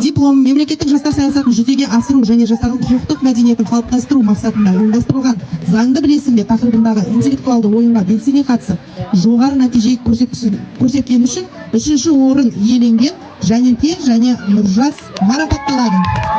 диплом мемлекеттік жастар саясатын жүзеге асыру және жастардың құқықтық мәдениетін қалыптастыру мақсатында ұйымдастырылған заңды білесің бе тақырыбындағы интеллектуалды ойынға белсене қатысып жоғары нәтиже көрсеткені үшін 3-ші орын иеленген Жәнеке және Нұржас марапатталады.